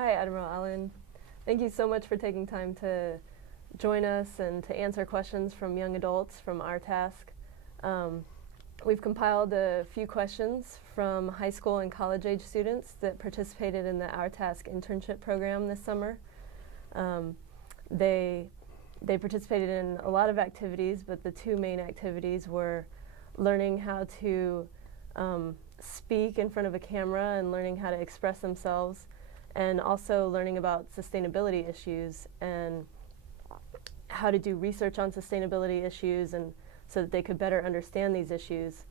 Hi, Admiral Allen. Thank you so much for taking time to join us and to answer questions from young adults from our task. We've compiled a few questions from high school and college age students that participated in the Our Task internship program this summer. They participated in a lot of activities, but the two main activities were learning how to speak in front of a camera and learning how to express themselves, and also learning about sustainability issues and how to do research on sustainability issues, and so that they could better understand these issues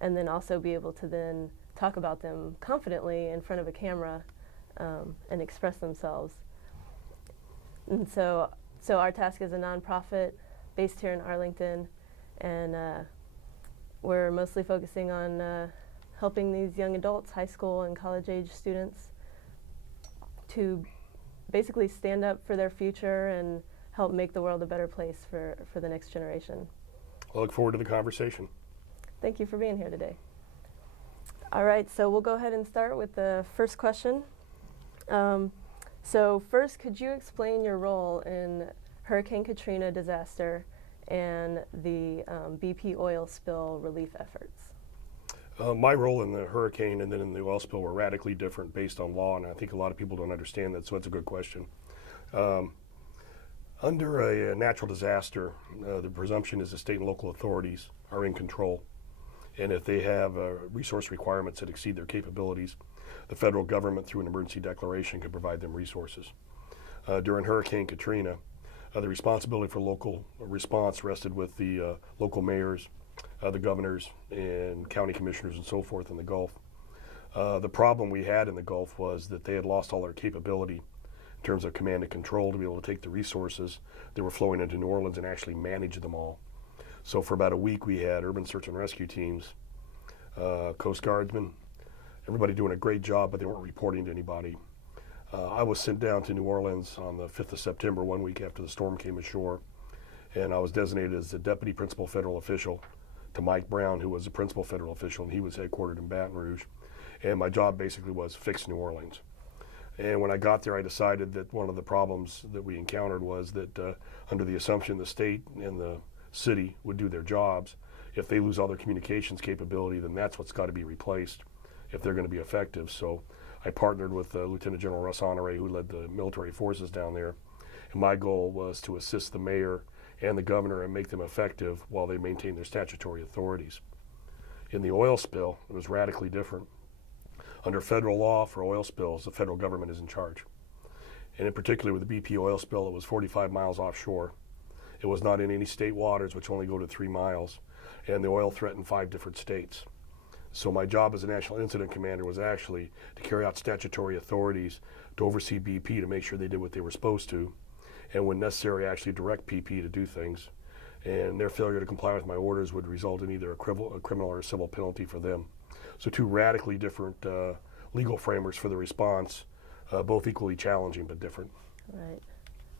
and then also be able to then talk about them confidently in front of a camera and express themselves. And so Our Task is a nonprofit based here in Arlington, and we're mostly focusing on helping these young adults, high school and college age students, to basically stand up for their future and help make the world a better place for the next generation. I look forward to the conversation. Thank you for being here today. All right, so we'll go ahead and start with the first question. So first, could you explain your role in Hurricane Katrina disaster and the BP oil spill relief efforts? My role in the hurricane and then in the oil spill were radically different based on law, and I think a lot of people don't understand that, so it's a good question. Under a natural disaster, the presumption is the state and local authorities are in control, and if they have resource requirements that exceed their capabilities, the federal government, through an emergency declaration, can provide them resources. During Hurricane Katrina, the responsibility for local response rested with the local mayors, the governors, and county commissioners, and so forth in the Gulf. The problem we had in the Gulf was that they had lost all their capability in terms of command and control to be able to take the resources that were flowing into New Orleans and actually manage them all. So for about a week we had urban search and rescue teams, Coast Guardsmen, everybody doing a great job, but they weren't reporting to anybody. I was sent down to New Orleans on the 5th of September, 1 week after the storm came ashore, and I was designated as the deputy principal federal official to Mike Brown, who was the principal federal official, and he was headquartered in Baton Rouge. And my job basically was fix New Orleans. And when I got there, I decided that one of the problems that we encountered was that under the assumption the state and the city would do their jobs, if they lose all their communications capability, then that's what's got to be replaced if they're going to be effective. So I partnered with Lieutenant General Russ Honore, who led the military forces down there, and my goal was to assist the mayor and the governor and make them effective while they maintain their statutory authorities. In the oil spill, it was radically different. Under federal law for oil spills, the federal government is in charge. And in particular with the BP oil spill, it was 45 miles offshore. It was not in any state waters, which only go to 3 miles, and the oil threatened 5 different states. So my job as a National Incident Commander was actually to carry out statutory authorities to oversee BP to make sure they did what they were supposed to, and when necessary actually direct PP to do things. And their failure to comply with my orders would result in either a criminal or a civil penalty for them. So 2 radically different legal frameworks for the response, both equally challenging but different. Right.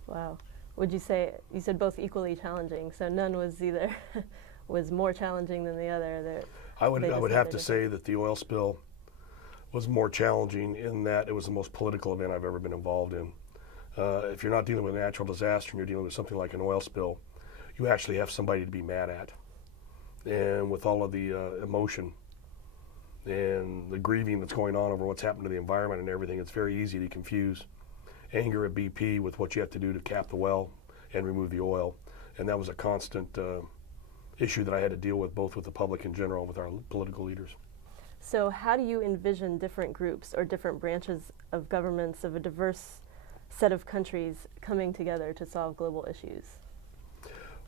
Wow. Would you say, you said both equally challenging, so none was either was more challenging than the other? I would have to say that the oil spill was more challenging in that it was the most political event I've ever been involved in. If you're not dealing with a natural disaster and you're dealing with something like an oil spill, you actually have somebody to be mad at. And with all of the emotion and the grieving that's going on over what's happened to the environment and everything, it's very easy to confuse anger at BP with what you have to do to cap the well and remove the oil. And that was a constant issue that I had to deal with, both with the public in general and with our political leaders. So how do you envision different groups or different branches of governments of a diverse set of countries coming together to solve global issues?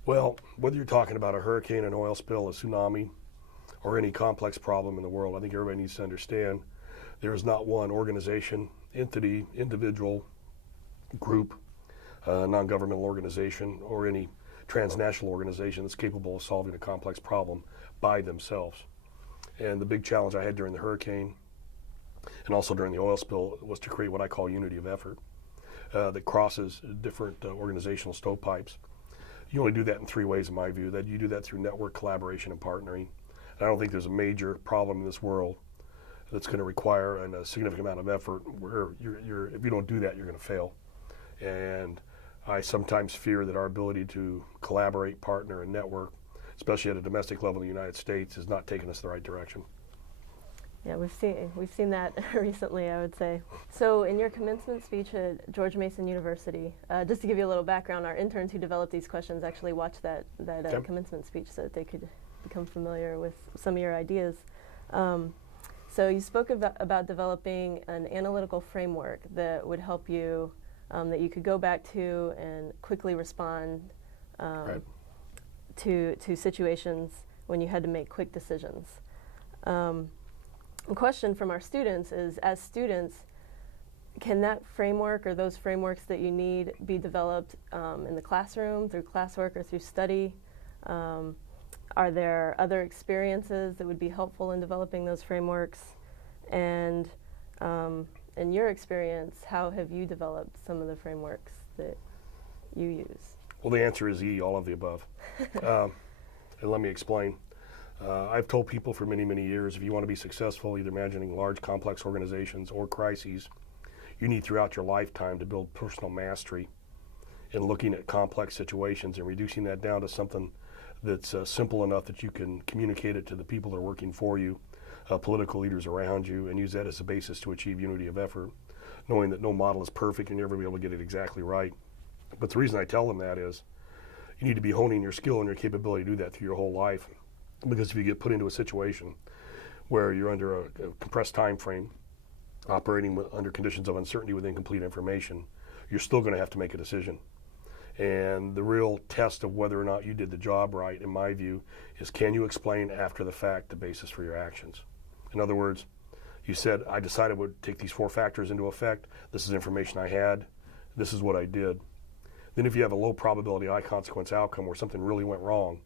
Well, whether you're talking about a hurricane, an oil spill, a tsunami, or any complex problem in the world, I think everybody needs to understand there is not one organization, entity, individual, group, non-governmental organization, or any transnational organization that's capable of solving a complex problem by themselves. And the big challenge I had during the hurricane and also during the oil spill was to create what I call unity of effort that crosses different organizational stovepipes. You only do that in 3 ways, in my view. That you do that through network collaboration and partnering. And I don't think there's a major problem in this world that's going to require a significant amount of effort where if you don't do that, you're going to fail. And I sometimes fear that our ability to collaborate, partner, and network, especially at a domestic level in the United States, is not taking us the right direction. Yeah, we've seen that recently, I would say. So in your commencement speech at George Mason University, just to give you a little background, our interns who developed these questions actually watched that commencement speech so that they could become familiar with some of your ideas. So you spoke about developing an analytical framework that would help you, that you could go back to and quickly respond Right. to situations when you had to make quick decisions. A question from our students is, as students, can that framework or those frameworks that you need be developed in the classroom, through classwork or through study? Are there other experiences that would be helpful in developing those frameworks? And in your experience, how have you developed some of the frameworks that you use? Well, the answer is E, all of the above. And let me explain. I've told people for many, many years, if you want to be successful, either managing large, complex organizations or crises, you need throughout your lifetime to build personal mastery in looking at complex situations and reducing that down to something that's simple enough that you can communicate it to the people that are working for you, political leaders around you, and use that as a basis to achieve unity of effort, knowing that no model is perfect and you're never going to be able to get it exactly right. But the reason I tell them that is you need to be honing your skill and your capability to do that through your whole life. Because if you get put into a situation where you're under a compressed time frame, operating under conditions of uncertainty with incomplete information, you're still going to have to make a decision. And the real test of whether or not you did the job right, in my view, is can you explain after the fact the basis for your actions? In other words, you said, I decided I would take these 4 factors into effect. This is information I had. This is what I did. Then if you have a low probability, high consequence outcome where something really went wrong,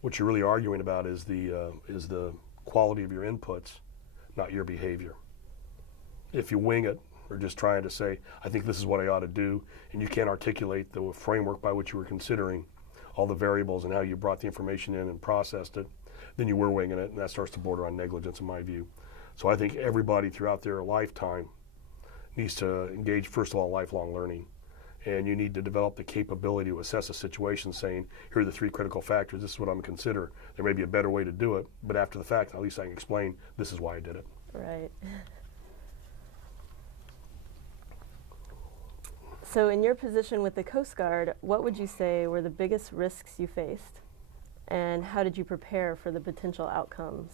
what you're really arguing about is the quality of your inputs, not your behavior. If you wing it, or just trying to say, I think this is what I ought to do, and you can't articulate the framework by which you were considering all the variables and how you brought the information in and processed it, then you were winging it, and that starts to border on negligence in my view. So I think everybody throughout their lifetime needs to engage, first of all, lifelong learning. And you need to develop the capability to assess a situation saying, here are the 3 critical factors, this is what I'm going to consider. There may be a better way to do it, but after the fact, at least I can explain this is why I did it. Right. So in your position with the Coast Guard, what would you say were the biggest risks you faced? And how did you prepare for the potential outcomes?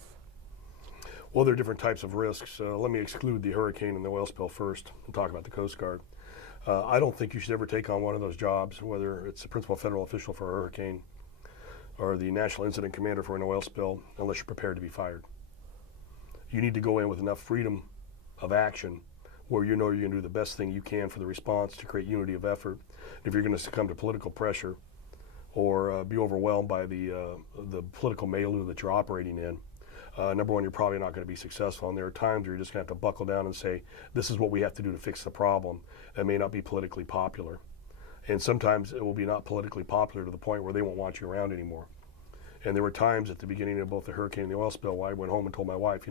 Well, there are different types of risks. Let me exclude the hurricane and the oil spill first and talk about the Coast Guard. I don't think you should ever take on one of those jobs, whether it's the principal federal official for a hurricane or the national incident commander for an oil spill, unless you're prepared to be fired. You need to go in with enough freedom of action where you know you're going to do the best thing you can for the response to create unity of effort. If you're going to succumb to political pressure or be overwhelmed by the political milieu that you're operating in, number one, you're probably not going to be successful. And there are times where you're just going to have to buckle down and say, this is what we have to do to fix the problem. That may not be politically popular. And sometimes it will be not politically popular to the point where they won't want you around anymore. And there were times at the beginning of both the hurricane and the oil spill where I went home and told my wife,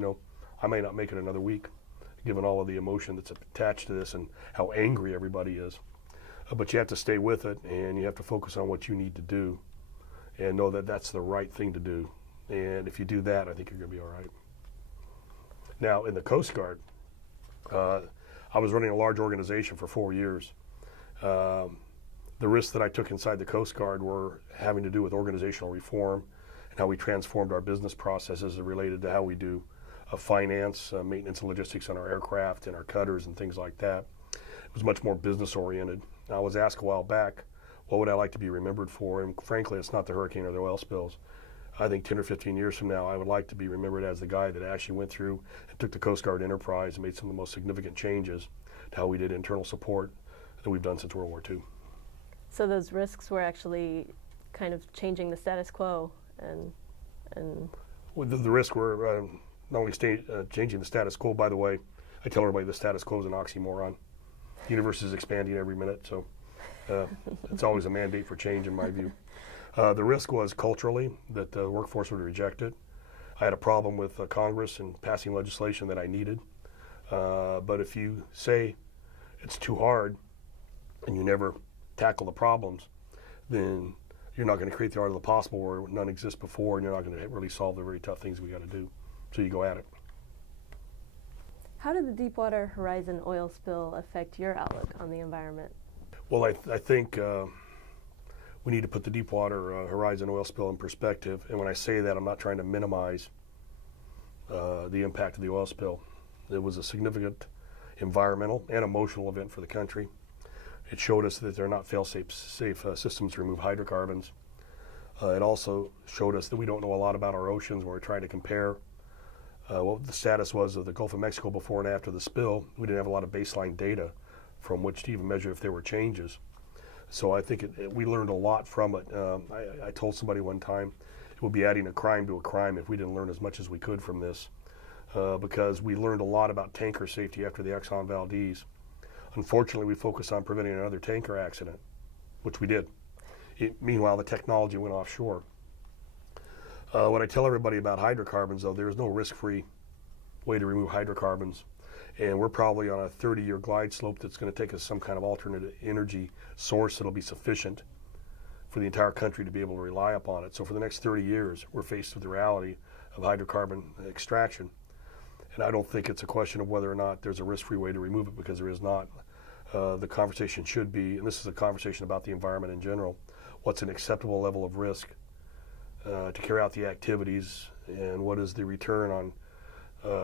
I may not make it another week, given all of the emotion that's attached to this and how angry everybody is. But you have to stay with it, and you have to focus on what you need to do and know that that's the right thing to do. And if you do that, I think you're going to be all right. Now, in the Coast Guard, I was running a large organization for 4 years. The risks that I took inside the Coast Guard were having to do with organizational reform and how we transformed our business processes related to how we do finance, maintenance and logistics on our aircraft and our cutters and things like that. It was much more business oriented. I was asked a while back, what would I like to be remembered for? And frankly, it's not the hurricane or the oil spills. I think 10 or 15 years from now, I would like to be remembered as the guy that actually went through and took the Coast Guard enterprise and made some of the most significant changes to how we did internal support that we've done since World War II. So those risks were actually kind of changing the status quo and Well, the risks were not only changing the status quo. By the way, I tell everybody the status quo is an oxymoron. The universe is expanding every minute, so it's always a mandate for change in my view. The risk was culturally that the workforce would reject it. I had a problem with Congress in passing legislation that I needed. But if you say it's too hard and you never tackle the problems, then you're not going to create the art of the possible where none exists before, and you're not going to really solve the very tough things we got to do. So you go at it. How did the Deepwater Horizon oil spill affect your outlook on the environment? Well, I think we need to put the Deepwater Horizon oil spill in perspective. And when I say that, I'm not trying to minimize the impact of the oil spill. It was a significant environmental and emotional event for the country. It showed us that there are not fail-safe systems to remove hydrocarbons. It also showed us that we don't know a lot about our oceans when we're trying to compare what the status was of the Gulf of Mexico before and after the spill. We didn't have a lot of baseline data from which to even measure if there were changes. So I think we learned a lot from it. I told somebody one time it would be adding a crime to a crime if we didn't learn as much as we could from this, because we learned a lot about tanker safety after the Exxon Valdez. Unfortunately, we focused on preventing another tanker accident, which we did. Meanwhile, the technology went offshore. What I tell everybody about hydrocarbons, though, there is no risk-free way to remove hydrocarbons. And we're probably on a 30-year glide slope that's going to take us some kind of alternate energy source that'll be sufficient for the entire country to be able to rely upon it. So for the next 30 years, we're faced with the reality of hydrocarbon extraction. And I don't think it's a question of whether or not there's a risk-free way to remove it, because there is not. The conversation should be, and this is a conversation about the environment in general, what's an acceptable level of risk to carry out the activities, and what is the return on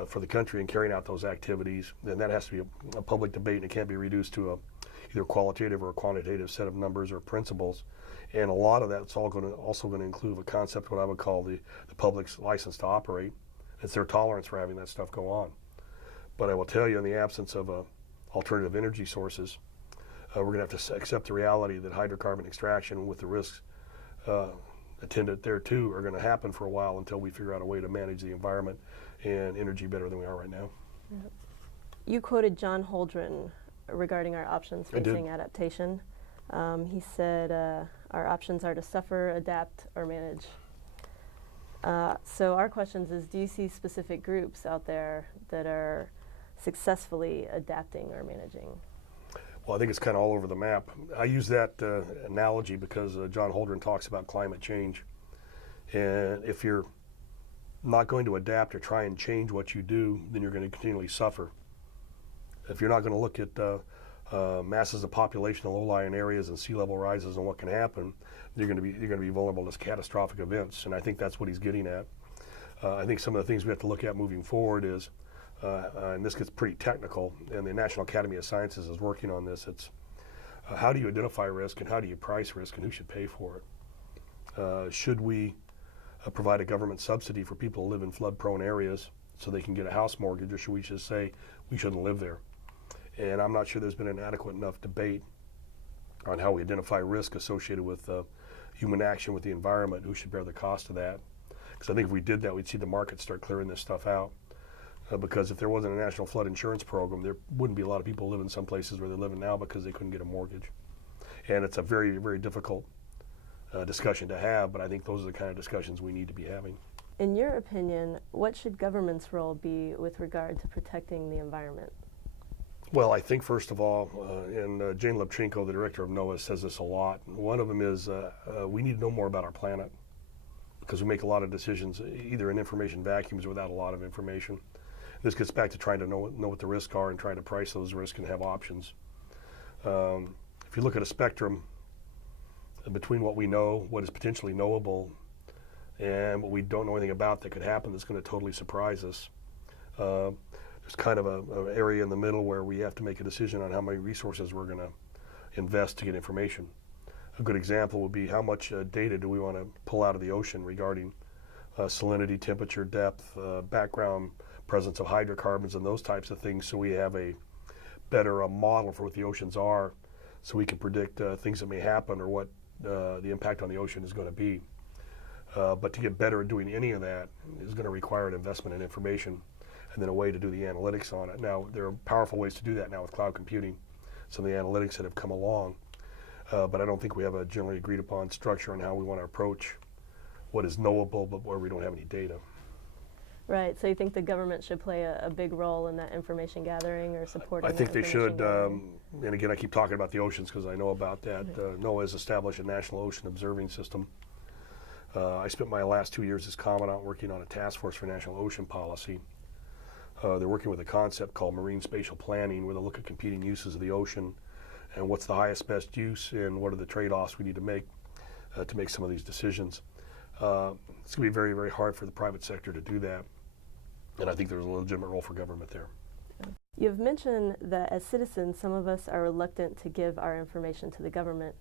for the country in carrying out those activities. Then that has to be a public debate, and it can't be reduced to either qualitative or a quantitative set of numbers or principles. And a lot of that's also going to include a concept, what I would call the public's license to operate. It's their tolerance for having that stuff go on. But I will tell you, in the absence of alternative energy sources, we're going to have to accept the reality that hydrocarbon extraction, with the risks attendant there too, are going to happen for a while until we figure out a way to manage the environment and energy better than we are right now. Yep. You quoted John Holdren regarding our options facing adaptation. He said our options are to suffer, adapt, or manage. So our questions is, do you see specific groups out there that are successfully adapting or managing? Well, I think it's kind of all over the map. I use that analogy because John Holdren talks about climate change. And if you're not going to adapt or try and change what you do, then you're going to continually suffer. If you're not going to look at masses of population in low-lying areas and sea level rises and what can happen, you're going to be vulnerable to catastrophic events. And I think that's what he's getting at. I think some of the things we have to look at moving forward is, and this gets pretty technical, and the National Academy of Sciences is working on this. It's how do you identify risk, and how do you price risk, and who should pay for it? Should we provide a government subsidy for people to live in flood-prone areas so they can get a house mortgage, or should we just say we shouldn't live there? And I'm not sure there's been an adequate enough debate on how we identify risk associated with human action with the environment, who should bear the cost of that. Because I think if we did that, we'd see the market start clearing this stuff out. Because if there wasn't a national flood insurance program, there wouldn't be a lot of people living some places where they're living now because they couldn't get a mortgage. And it's a very, very difficult discussion to have, but I think those are the kind of discussions we need to be having. In your opinion, what should government's role be with regard to protecting the environment? Well, I think first of all, and Jane Lubchenco, the director of NOAA, says this a lot. One of them is we need to know more about our planet, because we make a lot of decisions either in information vacuums or without a lot of information. This gets back to trying to know what the risks are and trying to price those risks and have options. If you look at a spectrum between what we know, what is potentially knowable, and what we don't know anything about that could happen that's going to totally surprise us, there's kind of an area in the middle where we have to make a decision on how many resources we're going to invest to get information. A good example would be how much data do we want to pull out of the ocean regarding salinity, temperature, depth, background presence of hydrocarbons, and those types of things, so we have a better model for what the oceans are, so we can predict things that may happen or what the impact on the ocean is going to be. But to get better at doing any of that is going to require an investment in information and then a way to do the analytics on it. Now, there are powerful ways to do that now with cloud computing, some of the analytics that have come along, but I don't think we have a generally agreed upon structure on how we want to approach what is knowable but where we don't have any data. Right. So you think the government should play a big role in that information gathering or supporting? I think that they should. information And again, I keep talking about the oceans because I know about that. NOAA has established a National Ocean Observing System. I spent my last 2 years as Commandant working on a task force for national ocean policy. They're working with a concept called marine spatial planning, where they look at competing uses of the ocean and what's the highest best use and what are the trade-offs we need to make some of these decisions. It's going to be very, very hard for the private sector to do that, and I think there's a legitimate role for government there. You've mentioned that as citizens, some of us are reluctant to give our information to the government,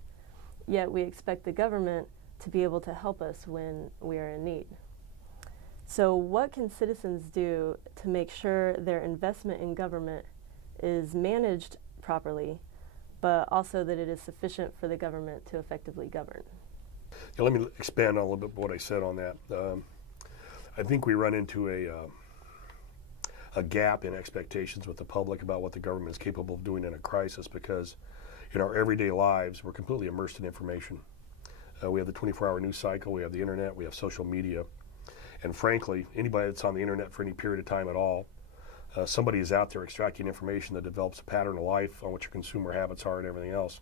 yet we expect the government to be able to help us when we are in need. So what can citizens do to make sure their investment in government is managed properly, but also that it is sufficient for the government to effectively govern? Yeah, let me expand on a little bit what I said on that. I think we run into a gap in expectations with the public about what the government is capable of doing in a crisis, because in our everyday lives, we're completely immersed in information. We have the 24-hour news cycle, we have the internet, we have social media, and frankly, anybody that's on the internet for any period of time at all, somebody is out there extracting information that develops a pattern of life on what your consumer habits are and everything else.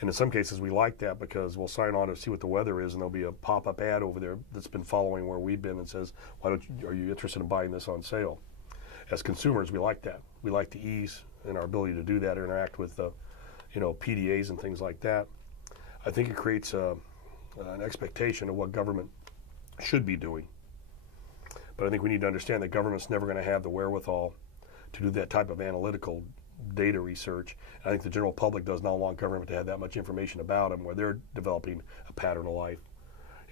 And in some cases, we like that because we'll sign on to see what the weather is, and there'll be a pop-up ad over there that's been following where we've been and says, are you interested in buying this on sale? As consumers, we like that. We like the ease and our ability to do that or interact with PDAs and things like that. I think it creates an expectation of what government should be doing. But I think we need to understand that government's never going to have the wherewithal to do that type of analytical data research. I think the general public does not want government to have that much information about them where they're developing a pattern of life.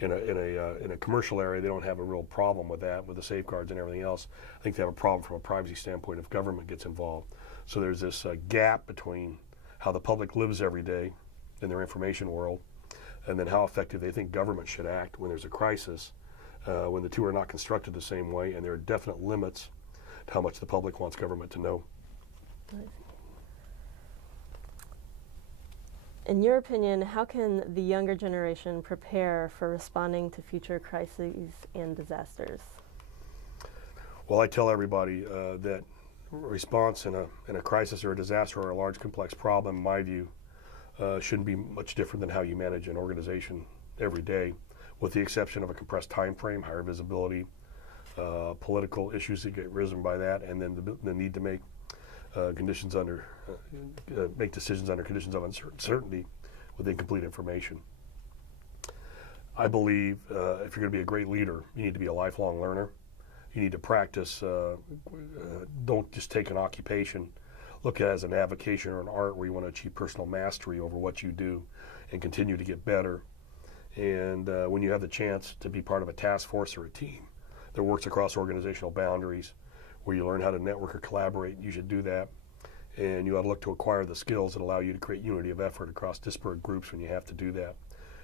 In a commercial area, they don't have a real problem with that, with the safeguards and everything else. I think they have a problem from a privacy standpoint if government gets involved. So there's this gap between how the public lives every day in their information world and then how effective they think government should act when there's a crisis, when the two are not constructed the same way, and there are definite limits to how much the public wants government to know. In your opinion, how can the younger generation prepare for responding to future crises and disasters? Well, I tell everybody that response in a crisis or a disaster or a large complex problem, in my view, shouldn't be much different than how you manage an organization every day, with the exception of a compressed time frame, higher visibility, political issues that get risen by that, and then the need to make make decisions under conditions of uncertainty with incomplete information. I believe if you're going to be a great leader, you need to be a lifelong learner. You need to practice. Don't just take an occupation. Look at it as an avocation or an art where you want to achieve personal mastery over what you do and continue to get better. And when you have the chance to be part of a task force or a team that works across organizational boundaries, where you learn how to network or collaborate, you should do that. And you ought to look to acquire the skills that allow you to create unity of effort across disparate groups when you have to do that.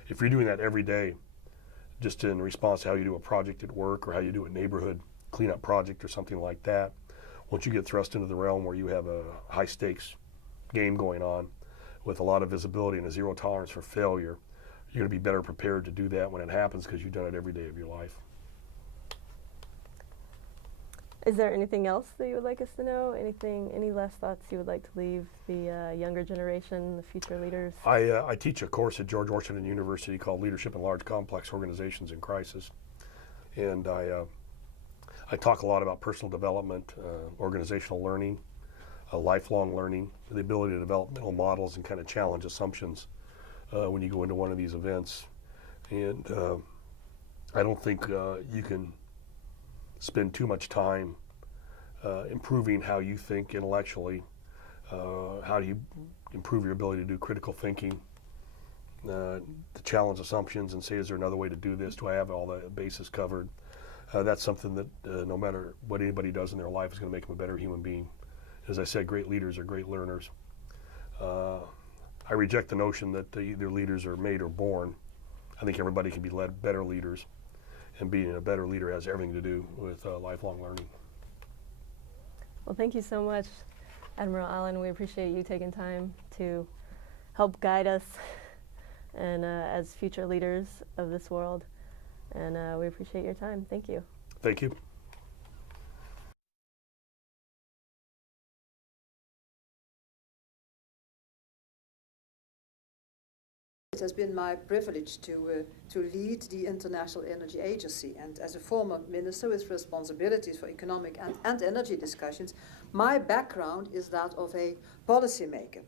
If you're doing that every day, just in response to how you do a project at work or how you do a neighborhood cleanup project or something like that, once you get thrust into the realm where you have a high stakes game going on with a lot of visibility and a zero tolerance for failure, you're going to be better prepared to do that when it happens because you've done it every day of your life. Is there anything else that you would like us to know? Any last thoughts you would like to leave the younger generation, the future leaders? I teach a course at George Washington University called Leadership in Large Complex Organizations in Crisis. And I talk a lot about personal development, organizational learning, lifelong learning, the ability to develop mental models and kind of challenge assumptions when you go into one of these events. And I don't think you can spend too much time improving how you think intellectually, how do you improve your ability to do critical thinking, to challenge assumptions and say, is there another way to do this? Do I have all the bases covered? That's something that no matter what anybody does in their life is going to make them a better human being. As I said, great leaders are great learners. I reject the notion that either leaders are made or born. I think everybody can be led better leaders. And being a better leader has everything to do with lifelong learning. Well, thank you so much, Admiral Allen. We appreciate you taking time to help guide us and as future leaders of this world. And we appreciate your time. Thank you. Thank you. has been my privilege to lead the International Energy Agency. And as a former minister with responsibilities for economic and energy discussions, my background is that of a policymaker.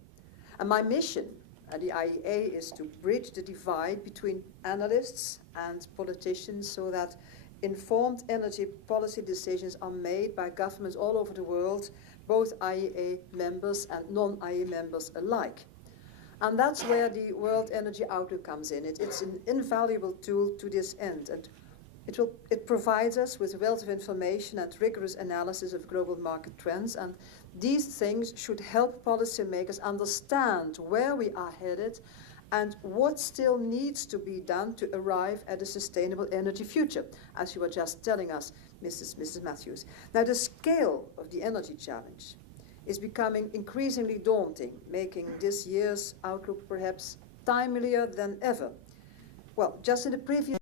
And my mission at the IEA is to bridge the divide between analysts and politicians so that informed energy policy decisions are made by governments all over the world, both IEA members and non-IEA members alike. And that's where the World Energy Outlook comes in. It's an invaluable tool to this end. And it provides us with a wealth of information and rigorous analysis of global market trends. And these things should help policymakers understand where we are headed and what still needs to be done to arrive at a sustainable energy future, as you were just telling us, Mrs. Matthews. Now, the scale of the energy challenge is becoming increasingly daunting, making this year's outlook perhaps timelier than ever. Well, just in the previous